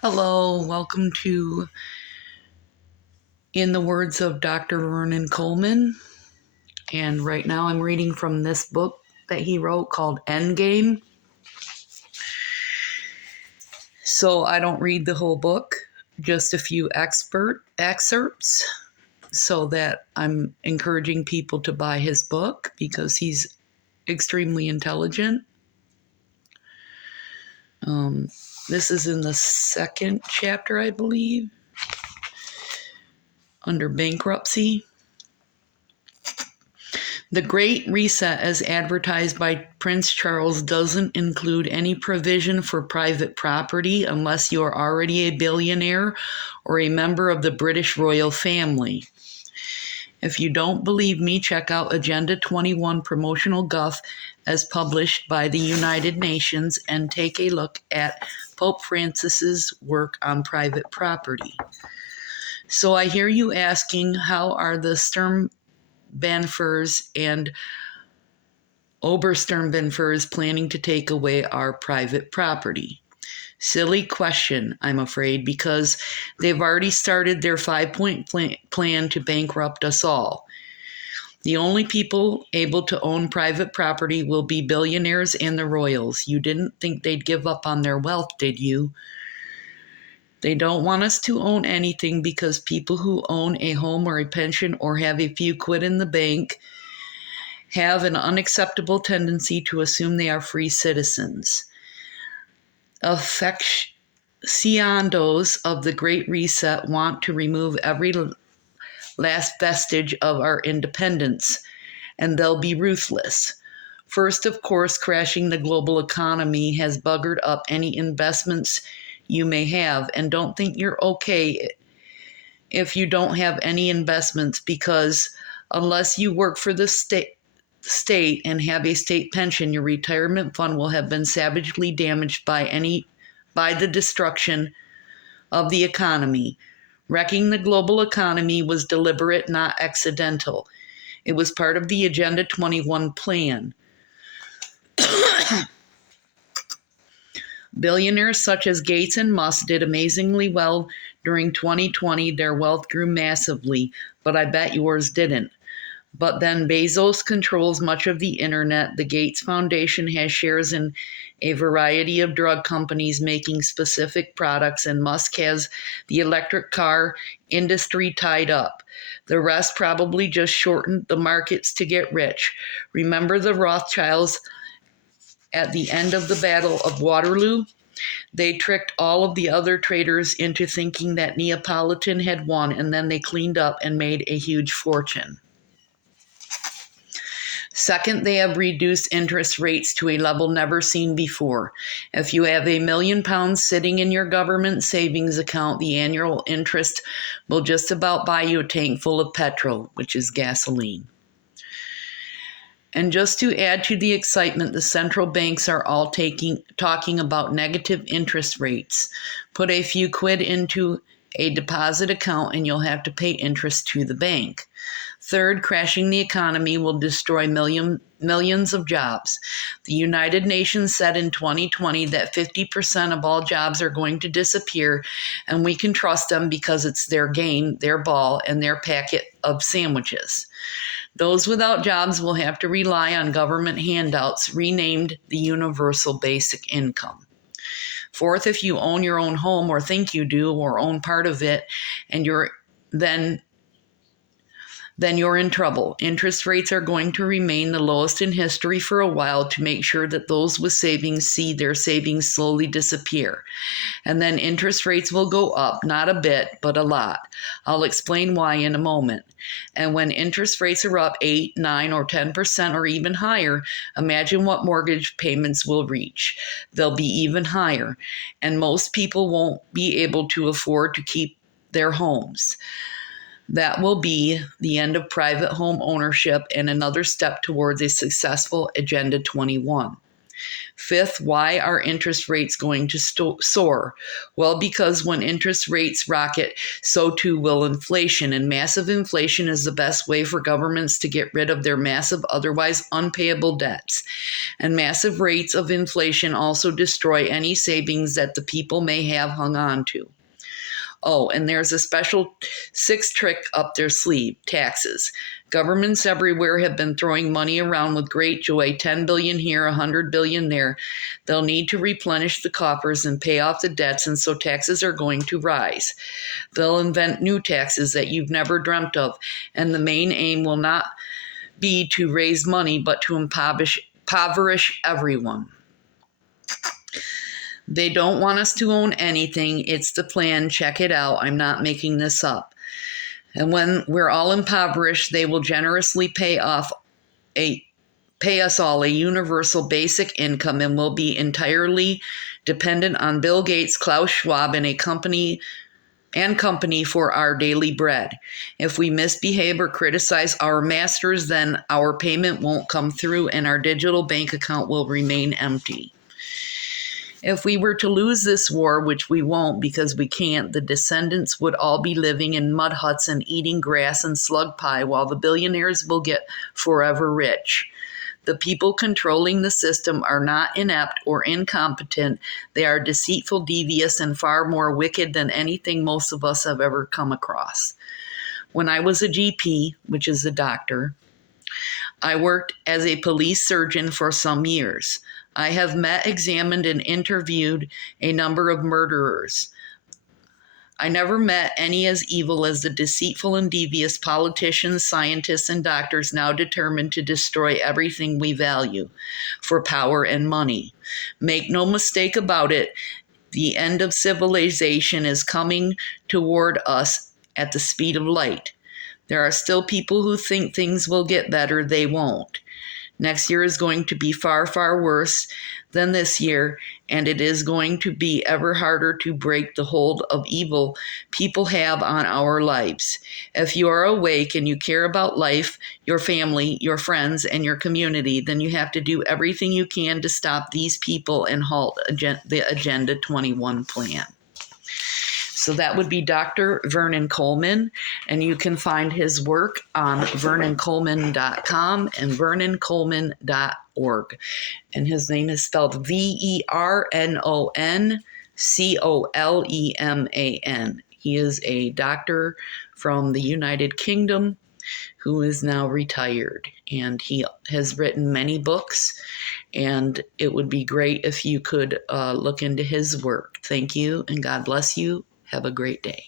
Hello, welcome to In the Words of Dr. Vernon Coleman. And right now I'm reading from this book that he wrote called Endgame. So I don't read the whole book, just a few excerpts, so that I'm encouraging people to buy his book because he's extremely intelligent. This is in the second chapter, I believe, under bankruptcy. The Great Reset, as advertised by Prince Charles, doesn't include any provision for private property unless you are already a billionaire or a member of the British royal family. If you don't believe me, check out Agenda 21 Promotional Guff as published by the United Nations and take a look at Pope Francis's work on private property. So I hear you asking, how are the Sturmbanfers and Obersturmbanfers planning to take away our private property? Silly question, I'm afraid, because they've already started their 5-point plan to bankrupt us all. The only people able to own private property will be billionaires and the royals. You didn't think they'd give up on their wealth, did you? They don't want us to own anything because people who own a home or a pension or have a few quid in the bank have an unacceptable tendency to assume they are free citizens. Aficionados of the Great Reset want to remove every last vestige of our independence, and they'll be ruthless. First, of course, crashing the global economy has buggered up any investments you may have, and don't think you're okay if you don't have any investments, because unless you work for the state and have a state pension, your retirement fund will have been savagely damaged by the destruction of the economy. Wrecking the global economy was deliberate, not accidental. It was part of the Agenda 21 plan. Billionaires such as Gates and Musk did amazingly well during 2020. Their wealth grew massively, but I bet yours didn't. But then Bezos controls much of the internet. The Gates Foundation has shares in a variety of drug companies making specific products, and Musk has the electric car industry tied up. The rest probably just shortened the markets to get rich. Remember the Rothschilds at the end of the Battle of Waterloo? They tricked all of the other traders into thinking that Neapolitan had won, and then they cleaned up and made a huge fortune. Second, they have reduced interest rates to a level never seen before. If you have £1 million sitting in your government savings account, the annual interest will just about buy you a tank full of petrol, which is gasoline. And just to add to the excitement, the central banks are all talking about negative interest rates. Put a few quid into a deposit account and you'll have to pay interest to the bank. Third, crashing the economy will destroy millions of jobs. The United Nations said in 2020 that 50% of all jobs are going to disappear, and we can trust them because it's their game, their ball, and their packet of sandwiches. Those without jobs will have to rely on government handouts, renamed the Universal Basic Income. Fourth, if you own your own home or think you do or own part of it, and then you're in trouble. Interest rates are going to remain the lowest in history for a while to make sure that those with savings see their savings slowly disappear. And then interest rates will go up, not a bit, but a lot. I'll explain why in a moment. And when interest rates are up 8, 9, or 10% or even higher, imagine what mortgage payments will reach. They'll be even higher. And most people won't be able to afford to keep their homes. That will be the end of private home ownership and another step towards a successful Agenda 21. Fifth, why are interest rates going to soar? Well, because when interest rates rocket, so too will inflation. And massive inflation is the best way for governments to get rid of their massive, otherwise unpayable debts. And massive rates of inflation also destroy any savings that the people may have hung on to. Oh, and there's a special sixth trick up their sleeve: taxes. Governments everywhere have been throwing money around with great joy, 10 billion here, 100 billion there. They'll need to replenish the coffers and pay off the debts, and so taxes are going to rise. They'll invent new taxes that you've never dreamt of, and the main aim will not be to raise money, but to impoverish everyone. They don't want us to own anything. It's the plan. Check it out. I'm not making this up. And when we're all impoverished, they will generously pay us all a universal basic income, and will be entirely dependent on Bill Gates, Klaus Schwab, and company for our daily bread. If we misbehave or criticize our masters, then our payment won't come through and our digital bank account will remain empty. If we were to lose this war, which we won't because we can't, the descendants would all be living in mud huts and eating grass and slug pie, while the billionaires will get forever rich. The people controlling the system are not inept or incompetent. They are deceitful, devious, and far more wicked than anything most of us have ever come across. When I was a GP, which is a doctor, I worked as a police surgeon for some years. I have met, examined, and interviewed a number of murderers. I never met any as evil as the deceitful and devious politicians, scientists, and doctors now determined to destroy everything we value for power and money. Make no mistake about it, the end of civilization is coming toward us at the speed of light. There are still people who think things will get better. They won't. Next year is going to be far, far worse than this year, and it is going to be ever harder to break the hold of evil people have on our lives. If you are awake and you care about life, your family, your friends, and your community, then you have to do everything you can to stop these people and halt the Agenda 21 plan. So that would be Dr. Vernon Coleman, and you can find his work on vernoncoleman.com and vernoncoleman.org. And his name is spelled VERNONCOLEMAN. He is a doctor from the United Kingdom who is now retired, and he has written many books, and it would be great if you could look into his work. Thank you, and God bless you. Have a great day.